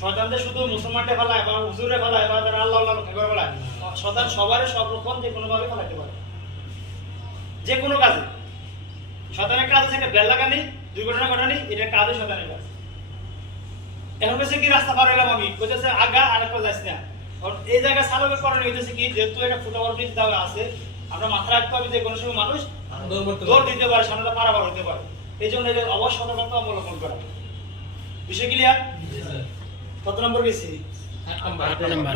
শয়তানদের শুধু মুসলমানটা ফেলায় বা হুজুরে ফেলায় বা যারা আল্লাহ আল্লাহ ফেলায় শয়তান সবার সব রকম যে কোনো ভাবে ফেলাইতে পারে। যে কোনো কাজে। শয়তানের কাজ আছে একটা বেল লাগানি দুর্ঘটনা ঘটানি এটা কাজে শয়তানের কাজ এখন বলছে কি রাস্তা পার হইলাম আমি? কইতেছে আগা আর একটা যাইস না। কারণ এই জায়গায় চালকের কারণে হইতেছে কি যেহেতু এটা ফুটওভার ব্রিজ দেওয়া আছে আমরা মাথা রাখতে হবে যে কোনো সময় মানুষ দৌড় দিতে পারে সামনে পারাবার হতে পারে। এই জন্য এটা অবশ্য সতর্কতা অবলম্বন করা। বিষয় ক্লিয়ার কত নম্বর গেছি?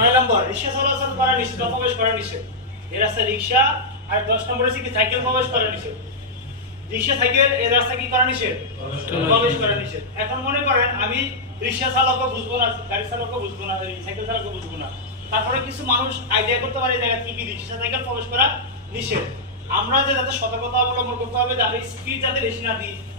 নয় নম্বর। রিক্সা চলাচল করা নিষেধ প্রবেশ করা নিষেধ। এই রাস্তায় রিক্সা আর দশ নম্বর হচ্ছে কি সাইকেল প্রবেশ করা নিষেধ। রিক্সা সাইকেল এই রাস্তা কি করা নিষেধ? প্রবেশ করা নিষেধ। এখন মনে করেন আমি রিক্সা চালকও বুঝব না গাড়ি চালকও বুঝব না সাইকেল চালকও বুঝব না। তারপরে কিছু মানুষ আইডিয়া করতে পারে রিক্সা সাইকেল প্রবেশ করা নিষেধ। আমরা যে যাতে সতর্কতা অবলম্বন করতে হবে স্পিড যাতে বেশি না দিই।